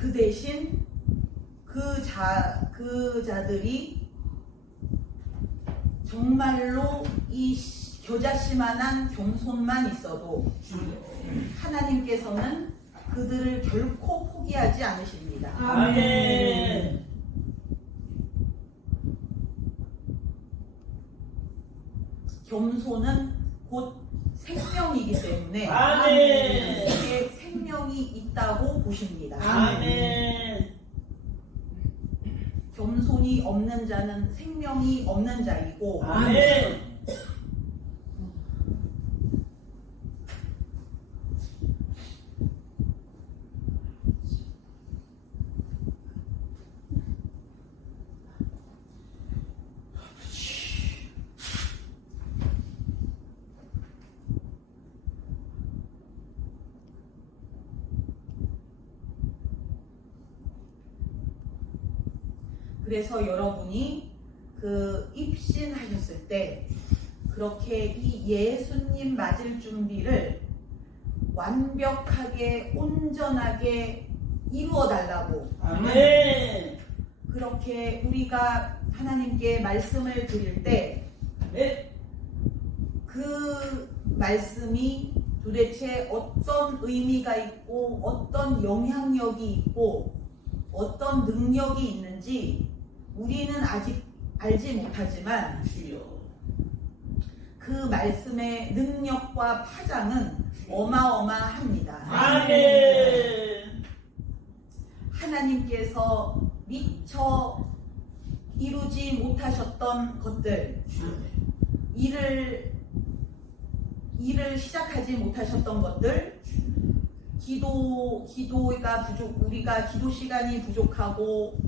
그 대신 그 자들이 정말로 이 겨자씨만한 겸손만 있어도 하나님께서는 그들을 결코 포기하지 않으십니다. 아멘. 겸손은 곧 생명이기 때문에 아멘. 그게 생명이 있다고 보십니다. 아멘. 겸손이 없는 자는 생명이 없는 자이고 아멘. 그래서 여러분이 그 입신하셨을 때 그렇게 이 예수님 맞을 준비를 완벽하게 온전하게 이루어 달라고 아멘. 그렇게 우리가 하나님께 말씀을 드릴 때 그 말씀이 도대체 어떤 의미가 있고 어떤 영향력이 있고 어떤 능력이 있는지 우리는 아직 알지 못하지만 그 말씀의 능력과 파장은 어마어마합니다. 아멘. 하나님께서 미처 이루지 못하셨던 것들, 일을 시작하지 못하셨던 것들, 기도가 우리가 기도 시간이 부족하고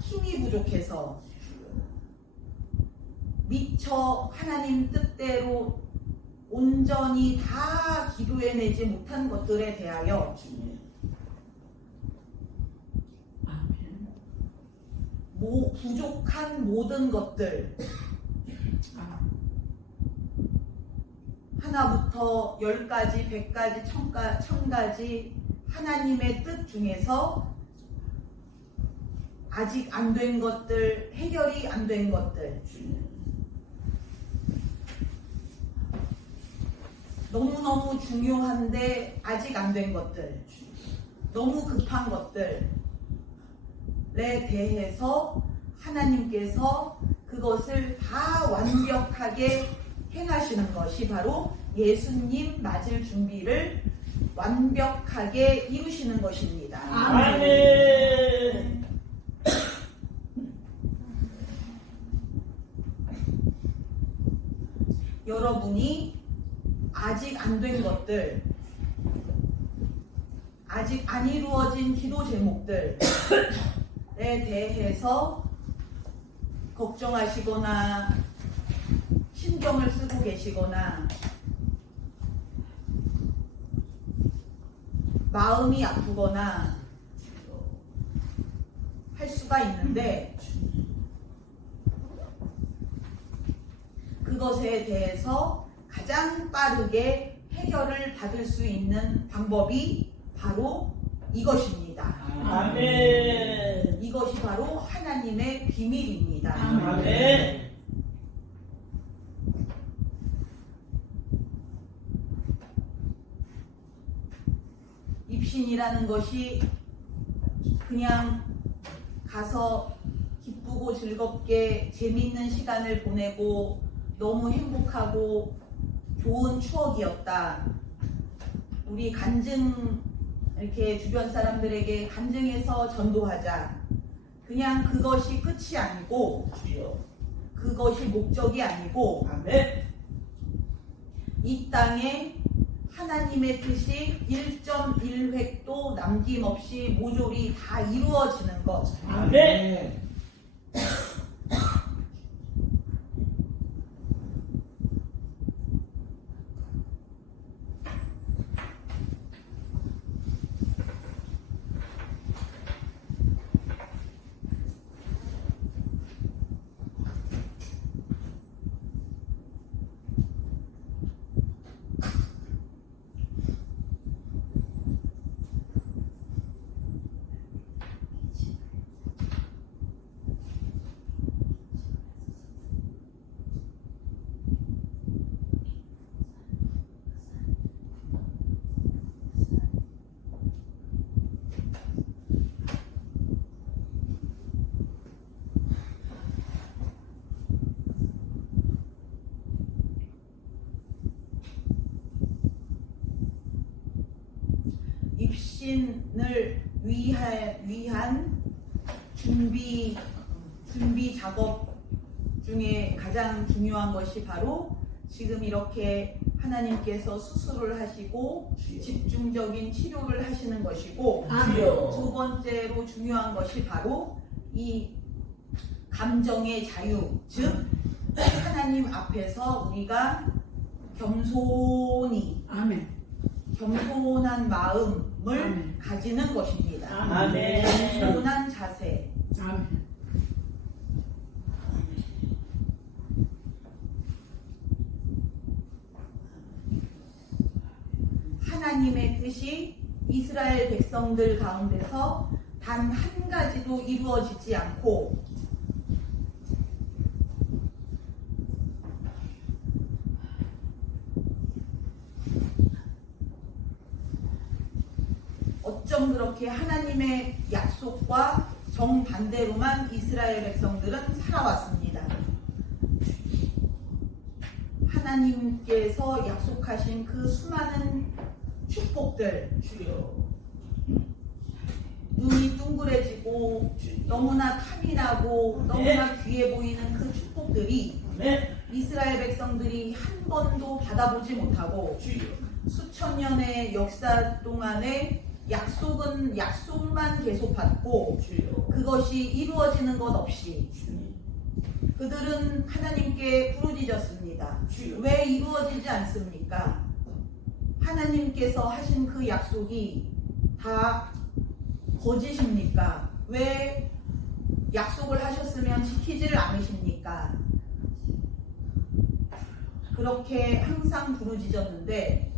힘이 부족해서 미처 하나님 뜻대로 온전히 다 기도해내지 못한 것들에 대하여 부족한 모든 것들 하나부터 10가지, 100가지, 1000가지 하나님의 뜻 중에서 아직 안 된 것들, 해결이 안 된 것들, 너무너무 중요한데 아직 안 된 것들, 너무 급한 것들에 대해서 하나님께서 그것을 다 완벽하게 행하시는 것이 바로 예수님 맞을 준비를 완벽하게 이루시는 것입니다. 아멘. 여러분이 아직 안 된 것들, 아직 안 이루어진 기도 제목들에 대해서 걱정하시거나 신경을 쓰고 계시거나 마음이 아프거나 할 수가 있는데 그것에 대해서 가장 빠르게 해결을 받을 수 있는 방법이 바로 이것입니다. 아멘. 이것이 바로 하나님의 비밀입니다. 아멘. 입신이라는 것이 그냥 가서 기쁘고 즐겁게 재미있는 시간을 보내고 너무 행복하고 좋은 추억이었다. 우리 간증 이렇게 주변 사람들에게 간증해서 전도하자. 그냥 그것이 끝이 아니고 그것이 목적이 아니고 아멘. 이 땅에 하나님의 뜻이 1.1획도 남김없이 모조리 다 이루어지는 것. 아멘. 입신을 위한 준비 작업 중에 가장 중요한 것이 바로 지금 이렇게 하나님께서 수술을 하시고 집중적인 치료를 하시는 것이고, 주여. 두 번째로 중요한 것이 바로 이 감정의 자유, 즉 하나님 앞에서 우리가 겸손한 마음을 아멘. 가지는 것입니다. 아멘. 겸손한 자세. 하나님의 뜻이 이스라엘 백성들 가운데서 단 한 가지도 이루어지지 않고 어쩜 그렇게 하나님의 약속과 정반대로만 이스라엘 백성들은 살아왔습니다. 하나님께서 약속하신 그 수많은 축복들, 눈이 둥그레지고 너무나 탐이 나고 너무나 귀해 보이는 그 축복들이 이스라엘 백성들이 한 번도 받아보지 못하고 수천 년의 역사 동안에 약속만 계속 받고 그것이 이루어지는 것 없이 그들은 하나님께 부르짖었습니다. 왜 이루어지지 않습니까? 하나님께서 하신 그 약속이 다 거짓입니까? 왜 약속을 하셨으면 지키지를 않으십니까? 그렇게 항상 부르짖었는데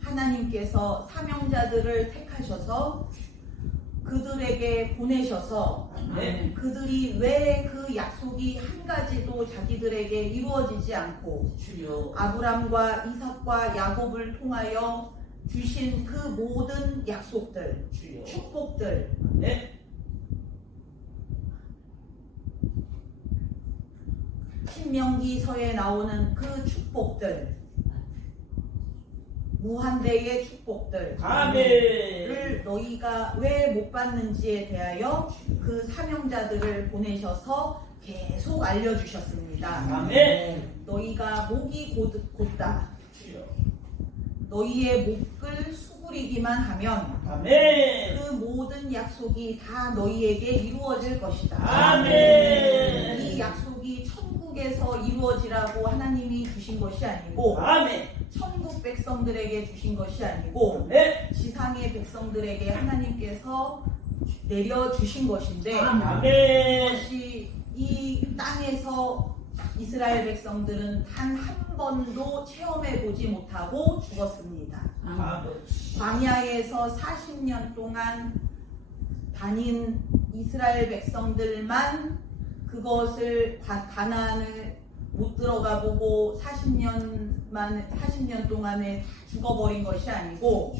하나님께서 사명자들을 택하셔서 그들에게 보내셔서 그들이 왜 그 약속이 한 가지도 자기들에게 이루어지지 않고 아브람과 이삭과 야곱을 통하여 주신 그 모든 약속들, 축복들, 신명기서에 나오는 그 축복들, 무한대의 축복들을 너희가 왜 못 받는지에 대하여 그 사명자들을 보내셔서 계속 알려주셨습니다. 너희가 목이 곧다. 너희의 목을 수그리기만 하면 그 모든 약속이 다 너희에게 이루어질 것이다. 이 약속이 천국에서 이루어지라고 하나님이 주신 것이 아니고 천국 백성들에게 주신 것이 아니고 지상의 백성들에게 하나님께서 내려주신 것인데 그것이 이 땅에서 이스라엘 백성들은 단 한 번도 체험해 보지 못하고 죽었습니다. 광야에서 40년 동안 다닌 이스라엘 백성들만 그것을 가나안을 못 들어가 보고 40년 동안에 죽어버린 것이 아니고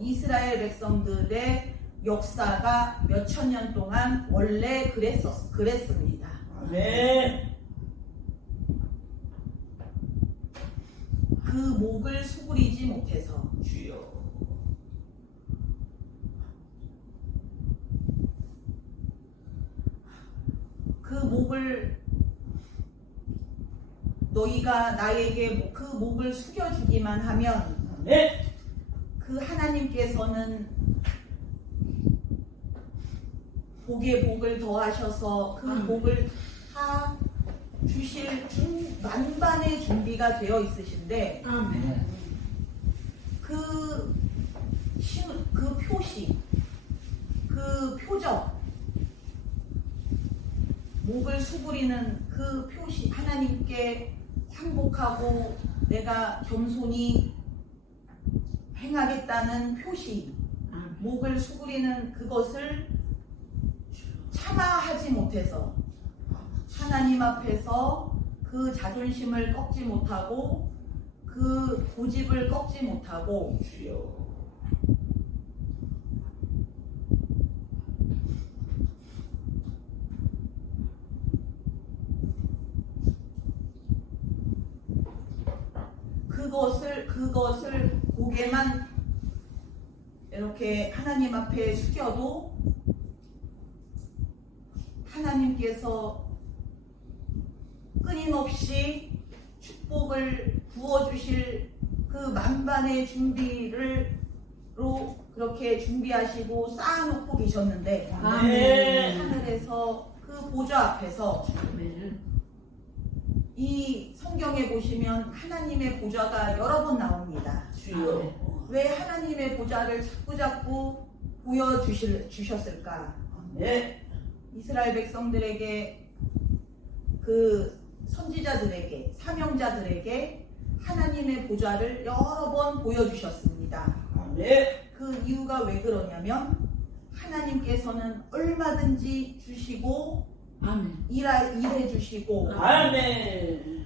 이스라엘 백성들의 역사가 몇천 년 동안 원래 그랬습니다. 그 목을 수그리지 못해서 그 목을 너희가 나에게 그 목을 숙여주기만 하면 그 하나님께서는 복에 복을 더하셔서 그 복을 다 주실 만반의 준비가 되어 있으신데 그 표시, 그 표적, 목을 수그리는 그 표시, 하나님께 항복하고 내가 겸손히 행하겠다는 표시, 목을 수그리는 그것을 참아하지 못해서 하나님 앞에서 그 자존심을 꺾지 못하고 그 고집을 꺾지 못하고 주여. 그것을 고개만 이렇게 하나님 앞에 숙여도 하나님께서 끊임없이 축복을 부어주실 그 만반의 준비로 그렇게 준비하시고 쌓아놓고 계셨는데 아멘. 하늘에서 그 보좌 앞에서 이 성경에 보시면 하나님의 보좌가 여러 번 나옵니다. 주여. 왜 하나님의 보좌를 자꾸 보여주셨을까? 네. 이스라엘 백성들에게 그 선지자들에게 사명자들에게 하나님의 보좌를 여러 번 보여주셨습니다. 아멘. 그 이유가 왜 그러냐면 하나님께서는 얼마든지 주시고 일해 주시고 아멘.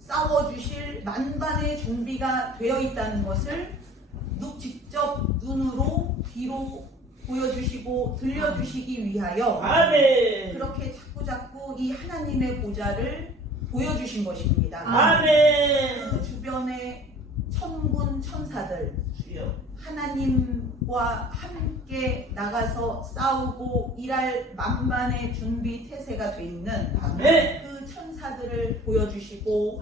싸워주실 만반의 준비가 되어 있다는 것을 직접 눈으로 귀로 보여주시고 들려주시기 위하여 아멘. 그렇게 자꾸 이 하나님의 보좌를 보여주신 것입니다. 아멘. 그 주변의 천군 천사들 주여. 하나님과 함께 나가서 싸우고 일할 만반의 준비 태세가 돼 있는 아멘. 그 천사들을 보여주시고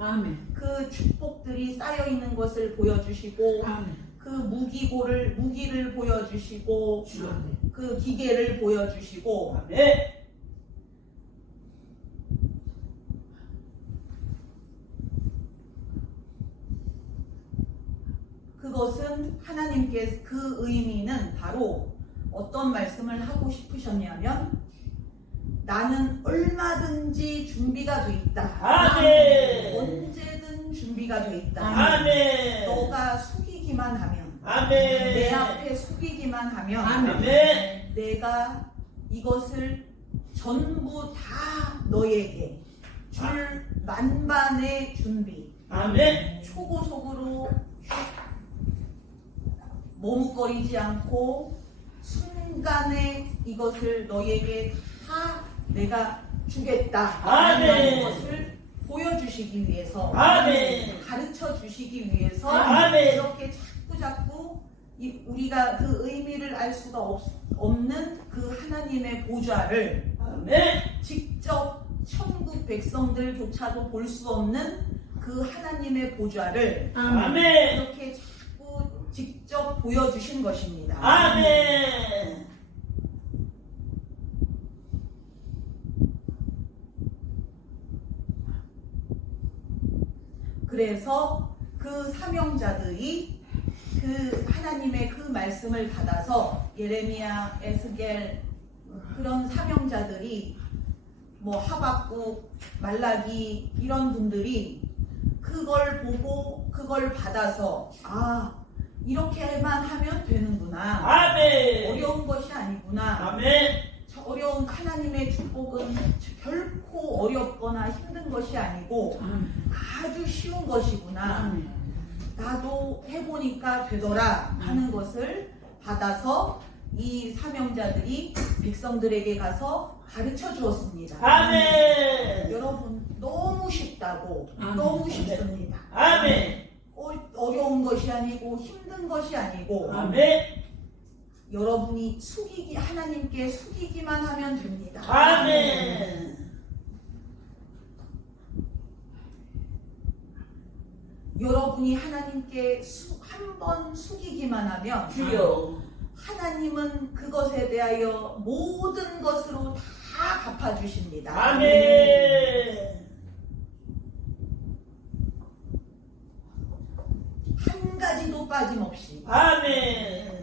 그 축복들이 쌓여 있는 것을 보여주시고 그 무기를 보여주시고 그 기계를 보여주시고 아멘. 그것은 하나님께 그 의미는 바로 어떤 말씀을 하고 싶으셨냐면 나는 얼마든지 준비가 돼 있다. 아멘. 언제든 준비가 돼 있다. 아멘. 너가 숙이기만 하면 아멘. 내 앞에 숙이기만 하면 아멘. 내가 이것을 전부 다 너에게 줄 만반의 준비 아멘. 초고속으로 머뭇거리지 않고 순간에 이것을 너에게 다 내가 주겠다 아멘. 하는 것을 보여주시기 위해서 아멘. 가르쳐 주시기 위해서 아멘. 이렇게 자꾸 우리가 그 의미를 알 수가 없는 그 하나님의 보좌를 아멘. 직접 천국 백성들조차도 볼 수 없는 그 하나님의 보좌를 아멘. 이렇게 자꾸 직접 보여주신 것입니다. 아멘. 그래서 그 사명자들이 그 하나님의 그 말씀을 받아서 예레미야, 에스겔 그런 사명자들이 뭐 하박국, 말라기 이런 분들이 그걸 보고 그걸 받아서 이렇게만 하면 되는구나. 아멘. 어려운 것이 아니구나. 아멘. 어려운 하나님의 축복은 결코 어렵거나 힘든 것이 아니고 아주 쉬운 것이구나. 나도 해보니까 되더라 하는 것을 받아서 이 사명자들이 백성들에게 가서 가르쳐 주었습니다. 아멘. 여러분 너무 쉽다고 너무 쉽습니다. 아멘. 어려운 것이 아니고 힘든 것이 아니고 아멘. 여러분이 하나님께 숙이기만 하면 됩니다. 아멘. 여러분이 하나님께 한 번 숙이기만 하면 주여. 하나님은 그것에 대하여 모든 것으로 다 갚아주십니다. 아멘. 한 가지도 빠짐없이 아멘.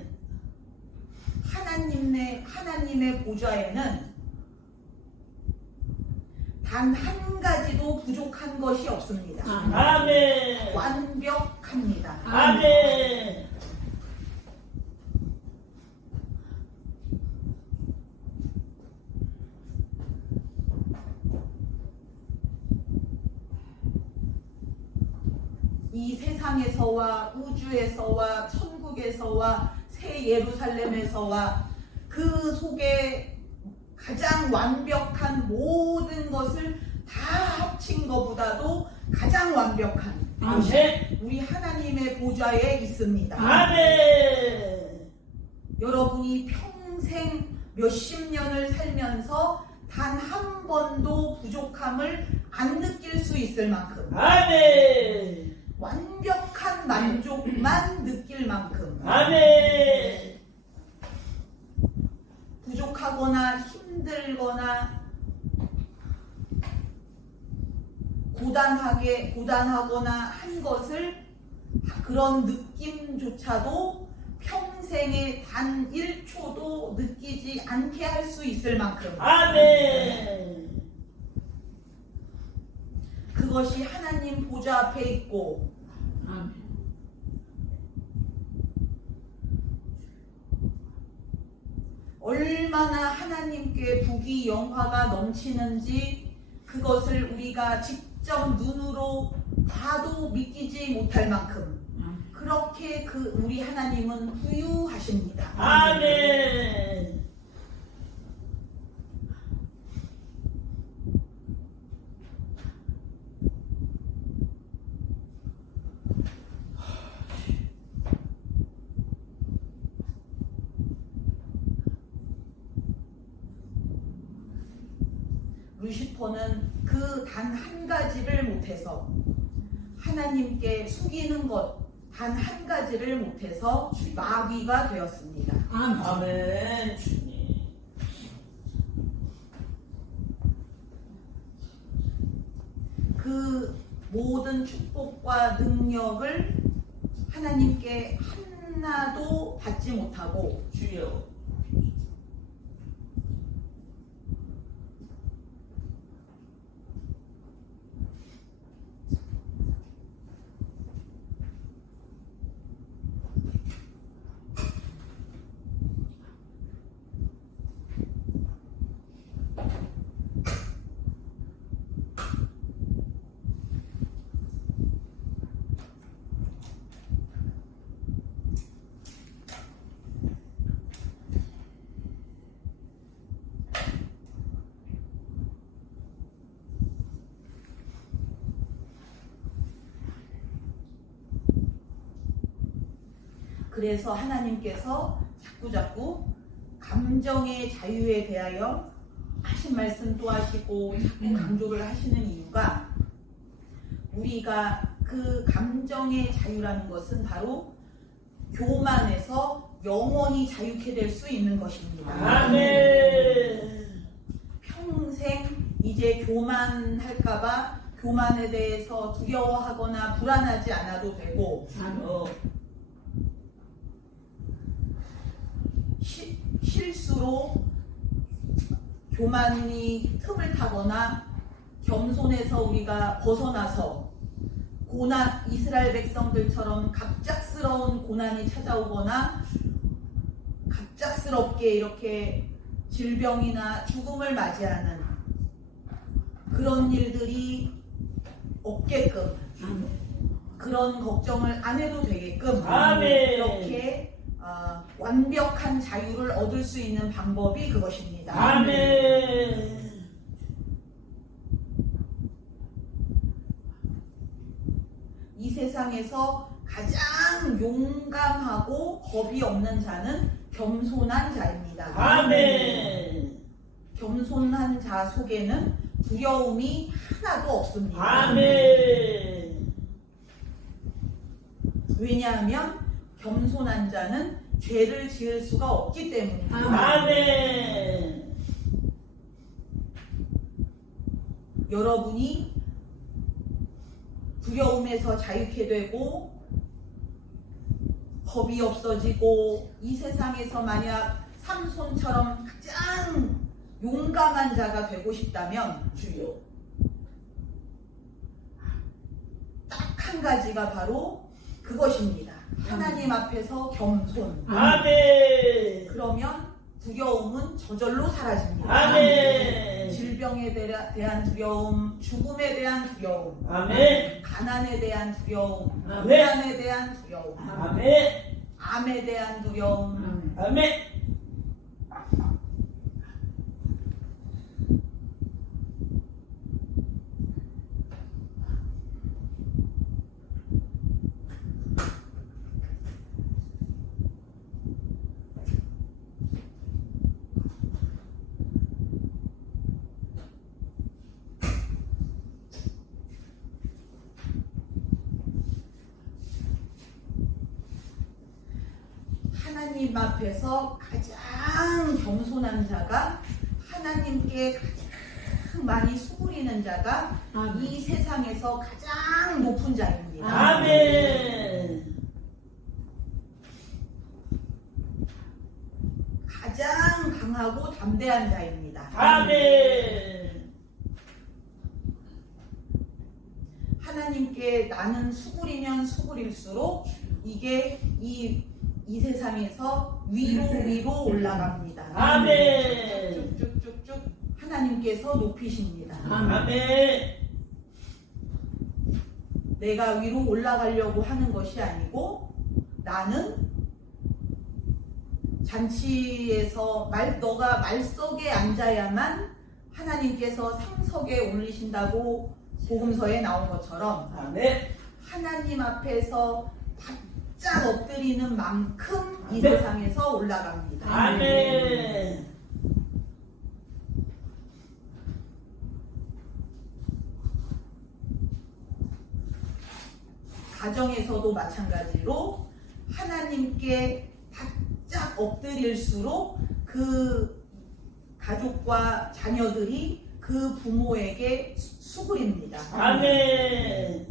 하나님의 보좌에는 단 한 가지도 부족한 것이 없습니다. 아멘. 완벽합니다. 아멘. 이 세상에서와 우주에서와 천국에서와 새 예루살렘에서와 그 속에 가장 완벽한 모든 것을 다 합친 것보다도 가장 완벽한 것이 아멘. 우리 하나님의 보좌에 있습니다. 아멘. 여러분이 평생 몇십 년을 살면서 단 한 번도 부족함을 안 느낄 수 있을 만큼 아멘. 완벽한 만족만 느낄 만큼 아멘. 부족하거나 힘들거나 고단하거나 한 것을 그런 느낌조차도 평생에 단 1초도 느끼지 않게 할 수 있을 만큼 아멘. 그것이 하나님 보좌 앞에 있고 아멘. 얼마나 하나님께 부귀 영화가 넘치는지 그것을 우리가 직접 눈으로 봐도 믿기지 못할 만큼 그렇게 우리 하나님은 부유하십니다. 아멘. 루시퍼는 그 단 한 가지를 못해서 하나님께 숙이는 것 단 한 가지를 못해서 마귀가 되었습니다. 아멘. 주님. 그 모든 축복과 능력을 하나님께 하나도 받지 못하고 주여. 그래서 하나님께서 자꾸 감정의 자유에 대하여 하신 말씀 또 하시고 자꾸 강조를 하시는 이유가 우리가 그 감정의 자유라는 것은 바로 교만에서 영원히 자유케 될 수 있는 것입니다. 아멘. 평생 이제 교만할까봐 교만에 대해서 두려워하거나 불안하지 않아도 되고 실수로 교만이 틈을 타거나 겸손해서 우리가 벗어나서 이스라엘 백성들처럼 갑작스러운 고난이 찾아오거나 갑작스럽게 이렇게 질병이나 죽음을 맞이하는 그런 일들이 없게끔 그런 걱정을 안 해도 되게끔 아멘. 이렇게 완벽한 자유를 얻을 수 있는 방법이 그것입니다. 아멘. 이 세상에서 가장 용감하고 겁이 없는 자는 겸손한 자입니다. 아멘. 겸손한 자 속에는 두려움이 하나도 없습니다. 아멘. 왜냐하면 겸손한 자는 죄를 지을 수가 없기 때문입니다. 아멘. 여러분이 두려움에서 자유케 되고 겁이 없어지고 이 세상에서 만약 삼손처럼 가장 용감한 자가 되고 싶다면 주여. 딱 한 가지가 바로 그것입니다. 하나님 앞에서 겸손. 아멘. 그러면 두려움은 저절로 사라집니다. 아멘. 질병에 대한 두려움, 죽음에 대한 두려움, 아멘. 가난에 대한 두려움, 아멘. 불안에 대한 두려움, 아멘. 암에 대한 두려움, 아멘. 하나님 앞에서 가장 겸손한 자가, 하나님께 가장 많이 수그리는 자가 이 세상에서 가장 높은 자입니다. 아멘. 가장 강하고 담대한 자입니다. 아멘. 하나님께 나는 수그리면 수그릴수록 이게 이 세상에서 위로 올라갑니다. 아멘. 쭉쭉쭉쭉 하나님께서 높이십니다. 아멘. 내가 위로 올라가려고 하는 것이 아니고, 나는 잔치에서 너가 말석에 앉아야만 하나님께서 상석에 올리신다고 복음서에 나온 것처럼, 아멘. 하나님 앞에서 바짝 엎드리는 만큼 이 세상에서 올라갑니다. 아멘. 가정에서도 마찬가지로 하나님께 바짝 엎드릴수록 그 가족과 자녀들이 그 부모에게 수그립니다. 아멘.